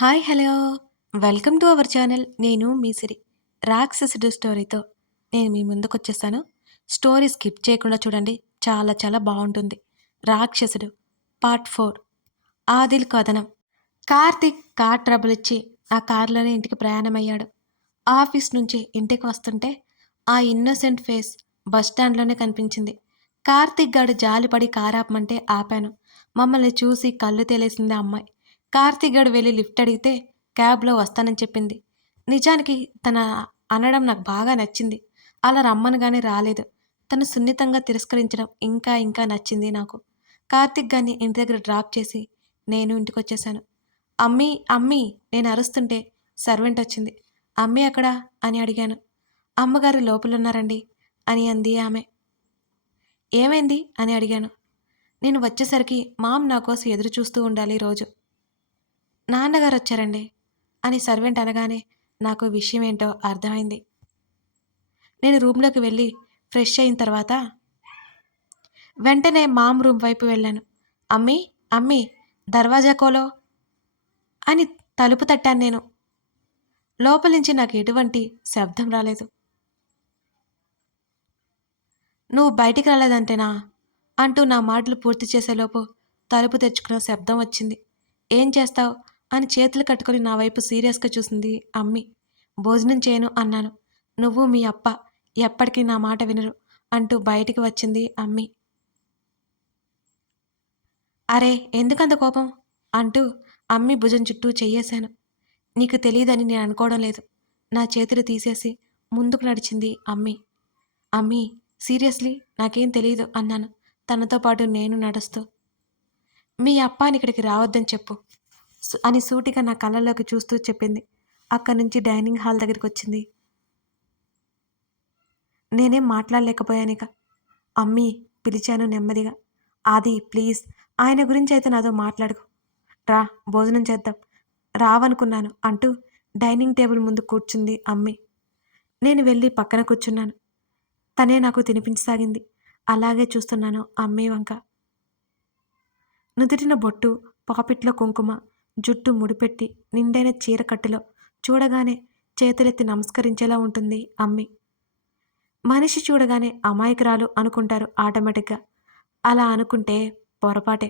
Hi hello! Welcome to our channel. నేను మీ సిరి. రాక్షసుడు స్టోరీతో నేను మీ ముందుకొచ్చేసాను. స్టోరీ స్కిప్ చేయకుండా చూడండి. చాలా చాలా బావుంటుంది. 'రాక్షసుడు' పార్ట్ 4 ఆదిల్ కథనం. కార్తీక్ కార్ ట్రబుల్ ఇచ్చి ఆ కార్‌లోనే ఇంటికి ప్రయాణమయ్యాడు. ఆఫీస్ నుంచి ఇంటికి వస్తుంటే ఆ ఇన్నోసెంట్ ఫేస్ బస్ స్టాండ్‌లోనే కనిపించింది. కార్తీక్ గాడు జాలిపడి కారాపమంటే ఆపాను. మమ్మల్ని చూసి కళ్ళు తేలేసింది ఆ అమ్మాయి. కార్తీక్ గాడు వెళ్లి లిఫ్ట్ అడిగితే క్యాబ్‌లో వస్తానని చెప్పింది. నిజానికి తన అనడం నాకు బాగా నచ్చింది. అలా రమ్మనగానే రాలేదు. తను సున్నితంగా తిరస్కరించడం ఇంకా ఇంకా నచ్చింది నాకు. కార్తీక్ గాడిని ఇంటి దగ్గర డ్రాప్ చేసి నేను ఇంటికొచ్చేశాను. అమ్మీ! అమ్మీ! నేను అరుస్తుంటే సర్వెంట్ వచ్చింది. అమ్మీ ఎక్కడా? అని అడిగాను. అమ్మగారు లోపలున్నారండి అని అంది ఆమె. ఏమైంది? అని అడిగాను. నేను వచ్చేసరికి మామ్ నా కోసం ఎదురు చూస్తూ ఉండాలి రోజు. నాన్నగారొచ్చారండి అని సర్వెంట్ అనగానే నాకు విషయం ఏంటో అర్థమైంది. నేను రూమ్‌లోకి వెళ్ళి ఫ్రెష్ అయిన తర్వాత వెంటనే మామ్ రూమ్ వైపు వెళ్ళాను. అమ్మీ! అమ్మీ! దర్వాజా ఖోలో అని తలుపు తట్టాను నేను. లోపల నుంచి నాకు ఎటువంటి శబ్దం రాలేదు. నువ్వు బయటికి రాలేదంటేనా? అంటూ నా మాటలు పూర్తి చేసేలోపు తలుపు తెరుచుకున్న శబ్దం వచ్చింది. ఏం చేస్తావ్? అని చేతులు కట్టుకొని నా వైపు సీరియస్‌గా చూసింది అమ్మి. భోజనం చేయను అన్నాను. నువ్వు మీ అప్ప ఎప్పటికీ నా మాట వినరు అంటూ బయటికి వచ్చింది అమ్మి. అరే! ఎందుకంత కోపం? అంటూ అమ్మి భుజం చుట్టూ చెయ్యేశాను. నీకు తెలీదని నేను అనుకోవడం లేదు. నా చేతులు తీసేసి ముందుకు నడిచింది అమ్మి. అమ్మీ! సీరియస్‌లీ నాకేం తెలీదు అన్నాను. తనతో పాటు నేను నడుస్తూ. మీ అప్పాని ఇక్కడికి రావద్దని చెప్పు అని సూటిగా నా కళ్ళలోకి చూస్తూ చెప్పింది. అక్కడి నుంచి డైనింగ్ హాల్ దగ్గరికొచ్చింది. నేనేం మాట్లాడలేకపోయానిక. అమ్మీ! పిలిచాను నెమ్మదిగా. ఆది ప్లీజ్ ఆయన గురించి అయితే నాతో మాట్లాడకు. రా భోజనం చేద్దాం. రావనుకున్నాను అంటూ డైనింగ్ టేబుల్ ముందు కూర్చుంది అమ్మి. నేను వెళ్ళి పక్కన కూర్చున్నాను. తనే నాకు తినిపించసాగింది. అలాగే చూస్తున్నాను అమ్మి వంక. నుదిటిన బొట్టు, పాపిట్లో కుంకుమ, జుట్టు ముడిపెట్టి నిండైన చీర కట్టులో చూడగానే చేతులెత్తి నమస్కరించేలా ఉంటుంది అమ్మి. మనిషి చూడగానే అమాయకురాలు అనుకుంటారు ఆటోమేటిక్‌గా. అలా అనుకుంటే పొరపాటే.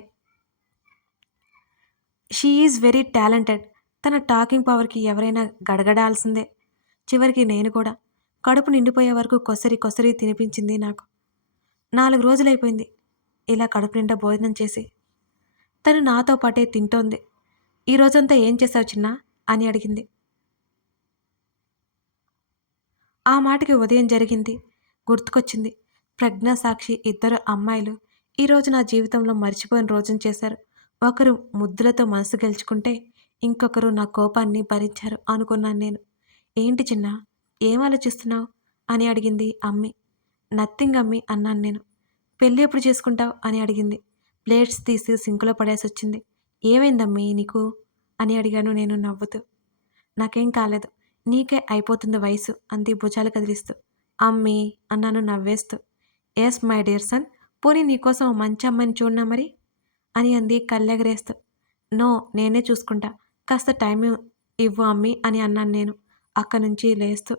She is very talented. తన టాకింగ్ పవర్‌కి ఎవరైనా గడగడాల్సిందే. చివరికి నేను కూడా. కడుపు నిండిపోయే వరకు కొసరి కొసరి తినిపించింది నాకు. 4 రోజులైపోయింది ఇలా కడుపు నిండా భోజనం చేసి. తను నాతో పాటే తింటోంది. "ఈ రోజంతా ఏం చేశావు చిన్నా?" అని అడిగింది. ఆ మాటకి ఉదయం జరిగింది గుర్తుకొచ్చింది. ప్రజ్ఞ, సాక్షి ఇద్దరు అమ్మాయిలు ఈరోజు నా జీవితంలో మర్చిపోయిన రోజున చేశారు. ఒకరు ముద్దులతో మనసు గెలుచుకుంటే, ఇంకొకరు నా కోపాన్ని భరించారు అనుకున్నాను నేను. ఏంటి చిన్నా? ఏం ఆలోచిస్తున్నావు? అని అడిగింది అమ్మి. నథింగ్ అమ్మి అన్నాను నేను. పెళ్ళి ఎప్పుడు చేసుకుంటావు? అని అడిగింది. ప్లేట్స్ తీసి సింక్‌లో పడేసొచ్చింది. ఏమైందమ్మీ నీకు? అని అడిగాను నేను నవ్వుతూ. నాకేం కాలేదు. నీకే అయిపోతుంది వయసు అంది భుజాలు కదిలిస్తూ. అమ్మీ అన్నాను నవ్వేస్తూ. Yes my dear son. పోనీ నీకోసం ఓ మంచి అమ్మాయిని చూడనా మరి? అని అంది కళ్ళెగరేస్తూ. నో నేనే చూసుకుంటా. కాస్త టైం ఇవ్వు అమ్మీ అని అన్నాను నేను. అక్కడి నుంచి లేస్తూ.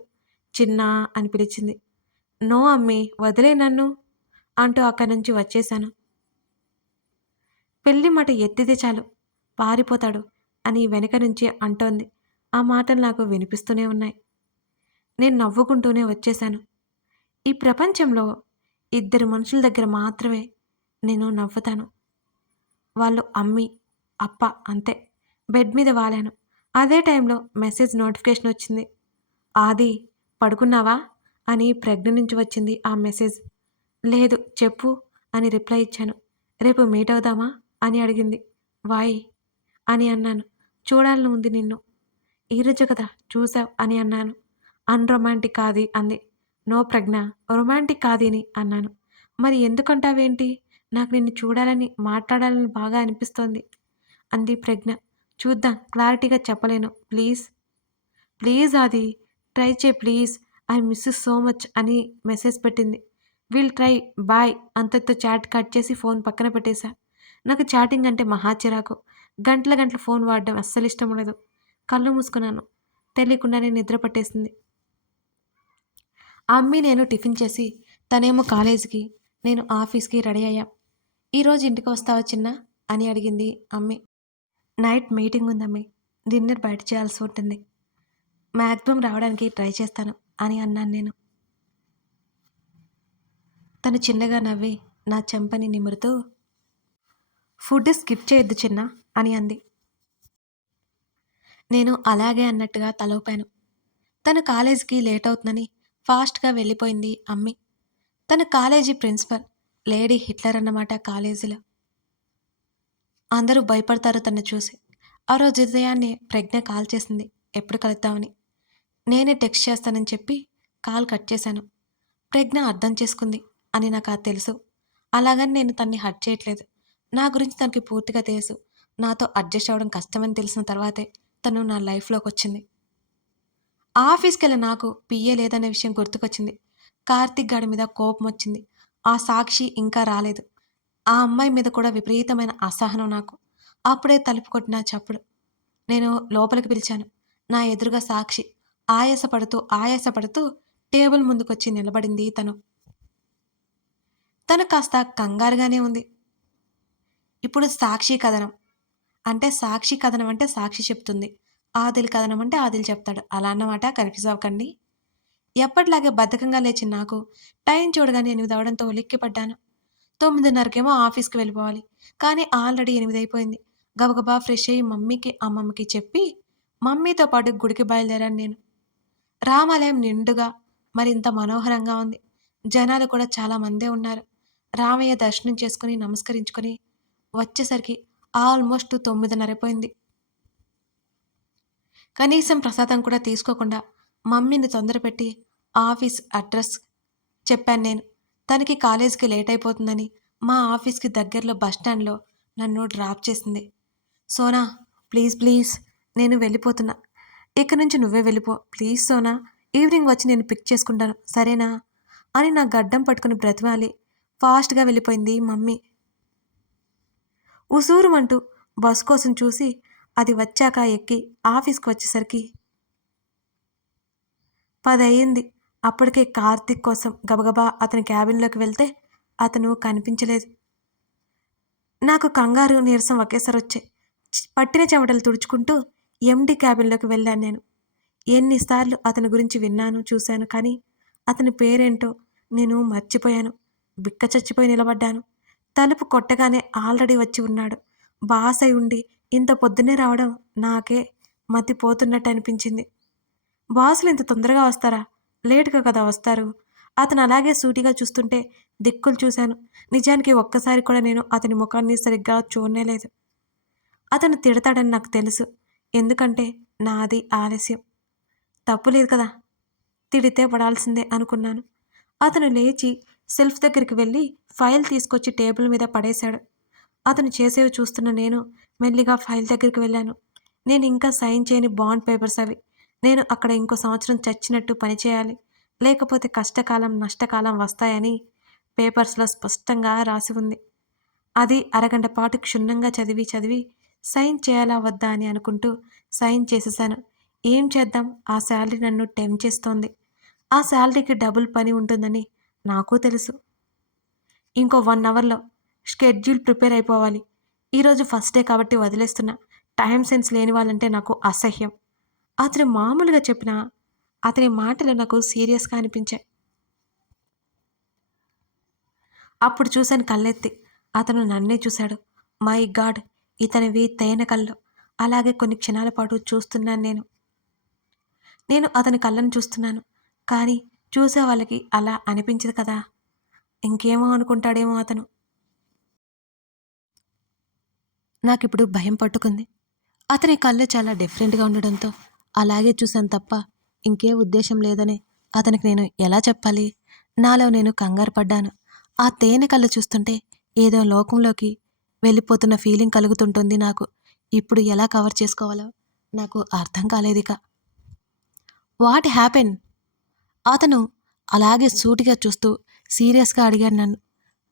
చిన్నా అని పిలిచింది. నో అమ్మీ వదిలేయ్ నన్ను అంటూ అక్కడి నుంచి వచ్చేశాను. పెళ్లి మాట ఎత్తితే చాలు పారిపోతాడు అని వెనక నుంచి అంటోంది. ఆ మాటలు నాకు వినిపిస్తూనే ఉన్నాయి. నేను నవ్వుకుంటూనే వచ్చేశాను. ఈ ప్రపంచంలో ఇద్దరు మనుషుల దగ్గర మాత్రమే నేను నవ్వుతాను. వాళ్ళు అమ్మి, అప్ప అంతే. బెడ్ మీద వాలాను. అదే టైంలో మెసేజ్ నోటిఫికేషన్ వచ్చింది. ఆది పడుకున్నావా? అని ప్రజ్ఞ నుంచి వచ్చింది ఆ మెసేజ్. లేదు చెప్పు అని రిప్లై ఇచ్చాను. రేపు మీట్ అవుదామా? అని అడిగింది. వై? అని అన్నాను. చూడాలని ఉంది నిన్ను. ఈరోజు కదా చూసావు అని అన్నాను. అన్‌రొమాంటిక్ కాది అంది. నో ప్రజ్ఞ రొమాంటిక్ కాదని అన్నాను. మరి ఎందుకంటావేంటి? నాకు నిన్ను చూడాలని, మాట్లాడాలని బాగా అనిపిస్తోంది అంది ప్రజ్ఞ. చూద్దాం క్లారిటీగా చెప్పలేను. ప్లీజ్. ప్లీజ్ ఆది ట్రై చేయి please. I miss you so much అని మెసేజ్ పెట్టింది. విల్ ట్రై బాయ్ అంతటితో చాట్ కట్ చేసి ఫోన్ పక్కన పెట్టేశా. నాకు చాటింగ్ అంటే మహా చిరాకు. గంటల గంటలు ఫోన్ వాడడం అస్సలు ఇష్టం ఉండదు. కళ్ళు మూసుకున్నాను. తెలియకుండానే నిద్ర పట్టేసింది. అమ్మి నేను టిఫిన్ చేసి, తనేమో కాలేజీకి, నేను ఆఫీస్‌కి రెడీ అయ్యాం. "ఈరోజు ఇంటికి వస్తావా చిన్నా?" అని అడిగింది అమ్మి. "Night meeting ఉందమ్మీ. డిన్నర్ బయట చేయాల్సి ఉంటుంది. మాక్సిమం రావడానికి ట్రై చేస్తాను" అని అన్నాను నేను. తను చిన్నగా నవ్వి నా చెంపని నిమురుతూ, "ఫుడ్ స్కిప్ చేయొద్దు చిన్నా" అని అంది. నేను అలాగే అన్నట్టుగా తల ఊపాను. తను కాలేజీకి లేట్ అవుతుందని ఫాస్ట్‌గా వెళ్ళిపోయింది అమ్మి. తను కాలేజీ ప్రిన్సిపల్. లేడీ హిట్లర్ అన్నమాట కాలేజీలో. అందరూ భయపడతారు తనను చూసి. ఆ రోజు ఉదయాన్నే ప్రజ్ఞ కాల్ చేసింది ఎప్పుడు కలుద్దామని. నేనే టెక్స్ట్ చేస్తానని చెప్పి కాల్ కట్ చేశాను. ప్రజ్ఞ అర్థం చేసుకుంది అని నాకు తెలుసు. అలాగని నేను తన్ని హర్ట్ చేయట్లేదు. నా గురించి తనకి పూర్తిగా తెలుసు. నాతో అడ్జస్ట్ అవ్వడం కష్టమని తెలిసిన తర్వాతే తను నా లైఫ్‌లోకొచ్చింది. ఆఫీస్‌కెళ్ళిన నాకు పిఏ లేదనే విషయం గుర్తుకొచ్చింది. కార్తీక్ గాడి మీద కోపమొచ్చింది. ఆ సాక్షి ఇంకా రాలేదు. ఆ అమ్మాయి మీద కూడా విపరీతమైన అసహనం నాకు. అప్పుడే తలుపు కొట్టిన చప్పుడు. నేను లోపలికి పిలిచాను. నా ఎదురుగా సాక్షి. ఆయాసపడుతూ టేబుల్ ముందుకొచ్చి నిలబడింది తను. తను కాస్త కంగారుగానే ఉంది. ఇప్పుడు సాక్షి కథనం. సాక్షి కథనం అంటే సాక్షి చెప్తుంది. ఆదిల్ కథనం అంటే ఆదిల్ చెప్తాడు. అలా అన్నమాట, కన్‌ఫ్యూజ్ అవ్వకండి. ఎప్పటిలాగే బద్ధకంగా లేచిన నాకు టైం చూడగానే 8 అవ్వడంతో ఉలిక్కిపడ్డాను. 9:30కేమో ఆఫీస్‌కి వెళ్ళిపోవాలి. కానీ ఆల్రెడీ 8 అయిపోయింది. గబగబా ఫ్రెష్ అయ్యి మమ్మీకి, అమ్మమ్మకి చెప్పి మమ్మీతో పాటు గుడికి బయలుదేరాను నేను. రామాలయం నిండుగా మరింత మనోహరంగా ఉంది. జనాలు కూడా చాలా మందే ఉన్నారు. రామయ్య దర్శనం చేసుకొని, నమస్కరించుకొని వచ్చేసరికి ఆల్మోస్ట్ 9:30 అయిపోయింది. కనీసం ప్రసాదం కూడా తీసుకోకుండా మమ్మీని తొందరపెట్టి ఆఫీస్ అడ్రస్ చెప్పాను నేను. తనకి కాలేజీకి లేట్ అయిపోతుందని మా ఆఫీస్‌కి దగ్గరలో బస్ స్టాండ్‌లో నన్ను డ్రాప్ చేసింది. "సోనా ప్లీజ్ ప్లీజ్ నేను వెళ్ళిపోతున్నా. ఇక నుంచి నువ్వే వెళ్ళిపో. ప్లీజ్ సోనా ఈవినింగ్ వచ్చి నేను పిక్ చేసుకుంటాను. సరేనా?" అని నా గడ్డం పట్టుకుని బ్రతిమాలి ఫాస్ట్‌గా వెళ్ళిపోయింది మమ్మీ. ఉసూరుమంటూ బస్ కోసం చూసి అది వచ్చాక ఎక్కి ఆఫీస్‌కి వచ్చేసరికి 10 అయింది. అప్పటికే కార్తీక్ కోసం గబగబా అతని క్యాబిన్‌లోకి వెళ్తే అతను కనిపించలేదు. నాకు కంగారు, నీరసం ఒకేసారొచ్చాయి. పట్టిన చెమటలు తుడుచుకుంటూ ఎండీ క్యాబిన్‌లోకి వెళ్ళాను నేను. ఎన్నిసార్లు అతని గురించి విన్నాను, చూశాను కానీ అతని పేరేంటో నేను మర్చిపోయాను. బిక్క చచ్చిపోయి నిలబడ్డాను. తలుపు కొట్టగానే ఆల్రెడీ వచ్చి ఉన్నాడు. బాస్ అయి ఉండి ఇంత పొద్దున్నే రావడం నాకే మతిపోతున్నట్టు అనిపించింది. బాసులు ఇంత తొందరగా వస్తారా? లేట్‌గా కదా వస్తారు. అతను అలాగే సూటిగా చూస్తుంటే దిక్కులు చూశాను. నిజానికి ఒక్కసారి కూడా నేను అతని ముఖాన్ని సరిగ్గా చూడనేలేదు. అతను తిడతాడని నాకు తెలుసు. ఎందుకంటే నాది ఆలస్యం. తప్పు లేదు కదా! తిడితే పడాల్సిందే అనుకున్నాను. అతను లేచి సెల్ఫ్ దగ్గరికి వెళ్ళి ఫైల్ తీసుకొచ్చి టేబుల్ మీద పడేశాడు. అతను చేసేవి చూస్తున్న నేను మెల్లిగా ఫైల్ దగ్గరికి వెళ్ళాను. నేనింకా సైన్ చేయని బాండ్ పేపర్స్ అవి. నేను అక్కడ ఇంకో సంవత్సరం చచ్చినట్టు పనిచేయాలి. లేకపోతే కష్టకాలం, నష్టకాలం వస్తాయని పేపర్స్‌లో స్పష్టంగా రాసి ఉంది. అది అరగంట పాటు క్షుణ్ణంగా చదివి సైన్ చేయాలా వద్దా అని అనుకుంటూ సైన్ చేసేశాను. ఏం చేద్దాం, ఆ శాలరీ నన్ను టెంప్ట్ చేస్తోంది. ఆ శాలరీకి డబుల్ పని ఉంటుందని నాకు తెలుసు. ఇంకో 1 అవర్‌లో షెడ్యూల్ ప్రిపేర్ అయిపోవాలి. ఈరోజు ఫస్ట్ డే కాబట్టి వదిలేస్తున్నా. టైమ్ సెన్స్ లేని వాళ్ళంటే నాకు అసహ్యం. అతను మామూలుగా చెప్పినా అతని మాటలు నాకు సీరియస్‌గా అనిపించాయి. అప్పుడు చూశాను కళ్ళెత్తి. అతను నన్నే చూశాడు. My God! ఇతనివి తేనె కళ్ళు. అలాగే కొన్ని క్షణాల పాటు చూస్తున్నాను నేను. నేను అతని కళ్ళను చూస్తున్నాను. కానీ చూసే వాళ్ళకి అలా అనిపించదు కదా! ఇంకేమో అనుకుంటాడేమో అతను. నాకిప్పుడు భయం పట్టుకుంది. అతని కళ్ళు చాలా డిఫరెంట్‌గా ఉండడంతో అలాగే చూశాను తప్ప ఇంకే ఉద్దేశం లేదని అతనికి నేను ఎలా చెప్పాలి? నాలో నేను కంగారు పడ్డాను. ఆ తేనె కళ్ళు చూస్తుంటే ఏదో లోకంలోకి వెళ్ళిపోతున్న ఫీలింగ్ కలుగుతుంటుంది నాకు. ఇప్పుడు ఎలా కవర్ చేసుకోవాలో నాకు అర్థం కాలేదిక. What happen? అతను అలాగే సూటిగా చూస్తూ సీరియస్‌గా అడిగాడు నన్ను.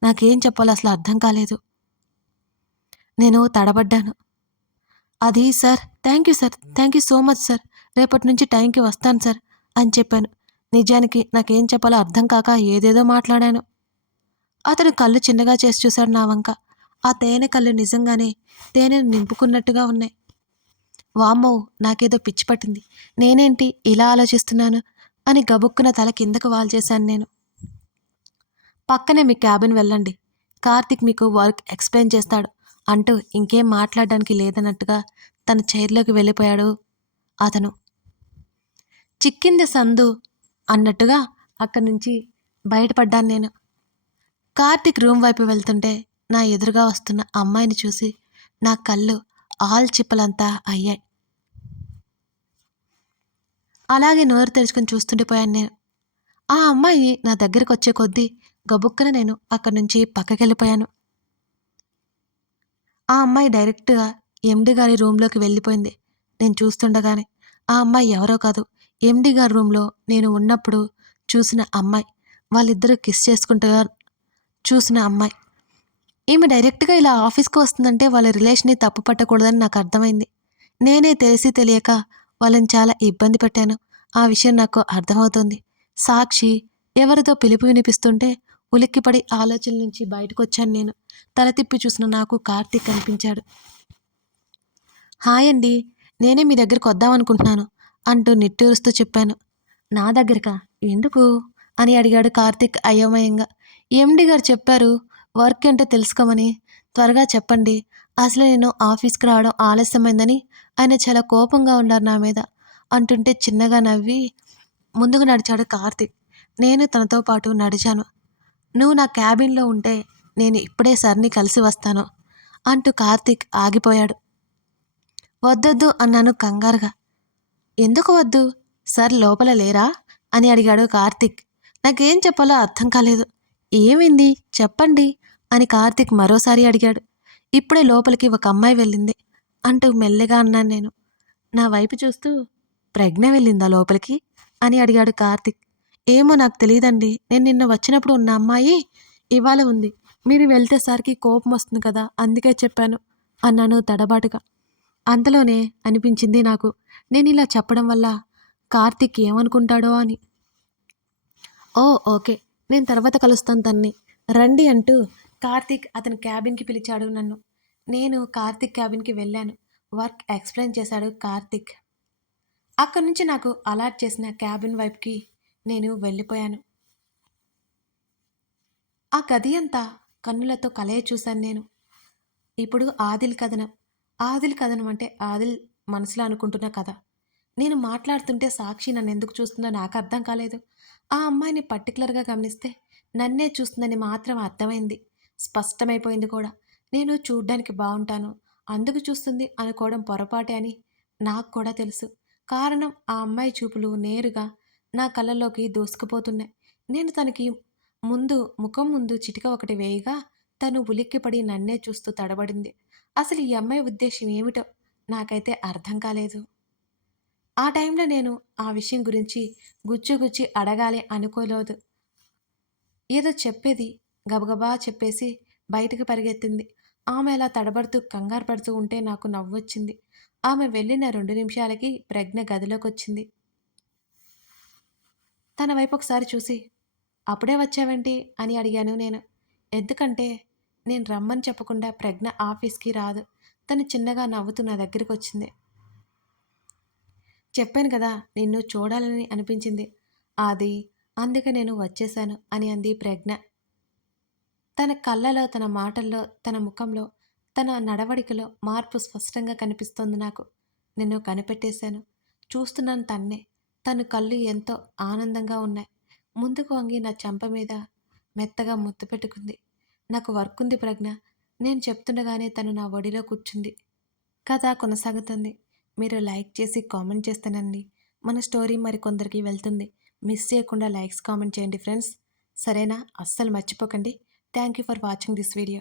నాకేం చెప్పాలో అసలు అర్థం కాలేదు. నేను తడబడ్డాను. అది sir thank you sir. Thank you so much sir. రేపటి నుంచి టైంకి వస్తాను సార్ అని చెప్పాను. నిజానికి నాకేం చెప్పాలో అర్థం కాక ఏదేదో మాట్లాడాను. అతను కళ్ళు చిన్నగా చేసి చూశాడు నా వంక. ఆ తేనె కళ్ళు నిజంగానే తేనెను నింపుకున్నట్టుగా ఉన్నాయి. వామ్మో! నాకేదో పిచ్చి పట్టింది. నేనేంటి ఇలా ఆలోచిస్తున్నాను అని గబుక్కున తల కిందకు వాల్చేశాను నేను. పక్కనే మీ క్యాబిన్ వెళ్ళండి. కార్తీక్ మీకు వర్క్ ఎక్స్‌ప్లెయిన్ చేస్తాడు అంటూ ఇంకేం మాట్లాడడానికి లేదన్నట్టుగా తన చైర్‌లోకి వెళ్ళిపోయాడు అతను. చిక్కింది సందు అన్నట్టుగా అక్కడి నుంచి బయటపడ్డాను నేను. కార్తీక్ రూమ్ వైపు వెళ్తుంటే నా ఎదురుగా వస్తున్న అమ్మాయిని చూసి నా కళ్ళు ఆల్చిప్పలంతా అయ్యాయి. అలాగే నోరు తెరుచుకొని చూస్తుండిపోయాను నేను. ఆ అమ్మాయి నా దగ్గరకొచ్చే కొద్దీ గబుక్కన నేను అక్కడి నుంచి పక్కకెళ్ళిపోయాను. ఆ అమ్మాయి డైరెక్ట్‌గా ఎండీ గారి రూమ్‌లోకి వెళ్ళిపోయింది. నేను చూస్తుండగానే. ఆ అమ్మాయి ఎవరో కాదు, ఎండీ గారి రూమ్‌లో నేను ఉన్నప్పుడు చూసిన అమ్మాయి. వాళ్ళిద్దరూ కిస్ చేసుకుంటగా చూసిన అమ్మాయి. ఈమె డైరెక్ట్‌గా ఇలా ఆఫీస్‌కి వస్తుందంటే వాళ్ళ రిలేషన్‌ని తప్పు పట్టకూడదని నాకు అర్థమైంది. నేనే తెలిసి తెలియక వాళ్ళని చాలా ఇబ్బంది పెట్టాను. ఆ విషయం నాకు అర్థమవుతోంది. సాక్షి ఎవరిదో పిలుపు వినిపిస్తుంటే ఉలిక్కిపడి ఆలోచనల నుంచి బయటకొచ్చాను నేను. తల తిప్పి చూసిన నాకు కార్తీక్ కనిపించాడు. హాయ్ అండి. నేనే మీ దగ్గరకొద్దామనుకుంటున్నాను అంటూ నిట్టూరుస్తూ చెప్పాను. నా దగ్గరకా? ఎందుకు? అని అడిగాడు కార్తీక్ అయోమయంగా. ఎండీ గారు చెప్పారు వర్క్ ఏంటో తెలుసుకోమని. త్వరగా చెప్పండి. అసలే నేను ఆఫీస్‌కి రావడం ఆలస్యమైందని ఆయన చాలా కోపంగా ఉన్నారు నా మీద అంటుంటే చిన్నగా నవ్వి ముందుకు నడిచాడు కార్తీక్. నేను తనతో పాటు నడిచాను. నువ్వు నా క్యాబిన్‌లో ఉంటే నేను ఇప్పుడే సార్‌ని కలిసి వస్తాను అంటూ కార్తీక్ ఆగిపోయాడు. వద్దొద్దు అన్నాను కంగారుగా. ఎందుకు వద్దు? సార్ లోపల లేరా? అని అడిగాడు కార్తీక్. నాకేం చెప్పాలో అర్థం కాలేదు. ఏమైంది? చెప్పండి అని కార్తీక్ మరోసారి అడిగాడు. ఇప్పుడే లోపలికి ఒక అమ్మాయి వెళ్ళింది అంటూ మెల్లగా అన్నాను నేను. నా వైపు చూస్తూ ప్రజ్ఞ వెళ్ళిందా లోపలికి? అని అడిగాడు కార్తీక్. ఏమో నాకు తెలీదండి. నేను నిన్న వచ్చినప్పుడు ఉన్న అమ్మాయి ఇవాళ ఉంది. మీరు వెళ్తే సార్‌కి కోపం వస్తుంది కదా! అందుకే చెప్పాను అన్నాను తడబాటుగా. అంతలోనే అనిపించింది నాకు నేనిలా చెప్పడం వల్ల కార్తీక్ ఏమనుకుంటాడో అని. ఓహ్! ఓకే. నేను తర్వాత కలుస్తాను తన్ని. రండి అంటూ కార్తీక్ అతని క్యాబిన్‌కి పిలిచాడు నన్ను. నేను కార్తీక్ క్యాబిన్‌కి వెళ్ళాను. వర్క్ ఎక్స్‌ప్లెయిన్ చేశాడు కార్తీక్. అక్కడి నుంచి నాకు అలాట్ చేసిన క్యాబిన్ వైపుకి నేను వెళ్ళిపోయాను. ఆ గది అంతా కన్నులతో కలయ చూశాను నేను. ఇప్పుడు ఆదిల్ కథనం. ఆదిల్ కథనం అంటే ఆదిల్ మనసులో అనుకుంటున్న కథ. నేను మాట్లాడుతుంటే సాక్షి నన్నెందుకు చూస్తుందో నాకు అర్థం కాలేదు. ఆ అమ్మాయిని పర్టికులర్‌గా గమనిస్తే నన్నే చూస్తుందని మాత్రం అర్థమైంది. స్పష్టమైపోయింది కూడా. నేను చూడ్డానికి బావుంటాను. అందుకు చూస్తుంది అనుకోవడం పొరపాటే అని నాకు కూడా తెలుసు. కారణం ఆ అమ్మాయి చూపులు నేరుగా నా కళ్ళలోకి దూసుకుపోతున్నాయి. నేను తనకి ముఖం ముందు చిటిక ఒకటి వేయగా తను ఉలిక్కిపడి నన్నే చూస్తూ తడబడింది. అసలు ఈ అమ్మాయి ఉద్దేశ్యం ఏమిటో నాకైతే అర్థం కాలేదు. ఆ టైంలో నేను ఆ విషయం గురించి గుచ్చి అడగాలి అనుకోలేదు. ఏదో చెప్పేది గబగబా చెప్పేసి బయటకు పరిగెత్తింది. ఆమె అలా తడబడుతూ కంగారు పడుతూ ఉంటే నాకు నవ్వొచ్చింది. ఆమె వెళ్ళిన 2 నిమిషాలకి ప్రజ్ఞ గదిలోకొచ్చింది. తన వైపు ఒకసారి చూసి, "అప్పుడే వచ్చావేంటి?" అని అడిగాను నేను. ఎందుకంటే నేను రమ్మని చెప్పకుండా ప్రజ్ఞ ఆఫీస్‌కి రాదు. తను చిన్నగా నవ్వుతూ నా దగ్గరికొచ్చింది. చెప్పాను కదా! నిన్ను చూడాలని అనిపించింది. అది అందుకే నేను వచ్చేశాను అని అంది ప్రజ్ఞ. తన కళ్ళలో, తన మాటల్లో, తన ముఖంలో, తన నడవడికలో మార్పు స్పష్టంగా కనిపిస్తోంది నాకు. నేను కనిపెట్టేశాను. చూస్తున్నాను తన్నే. తన కళ్ళు ఎంతో ఆనందంగా ఉన్నాయి. ముందుకు వంగి నా చెంప మీద మెత్తగా ముద్దు పెట్టుకుంది. నాకు వర్కుంది ప్రజ్ఞ. నేను చెప్తుండగానే తను నా ఒడిలో కూర్చుంది. కథ కొనసాగుతుంది. మీరు లైక్ చేసి కామెంట్ చేస్తానండి. మన స్టోరీ మరికొందరికి వెళ్తుంది. మిస్ చేయకుండా లైక్స్, కామెంట్ చేయండి ఫ్రెండ్స్. సరేనా? అస్సలు మర్చిపోకండి. Thank you for watching this video.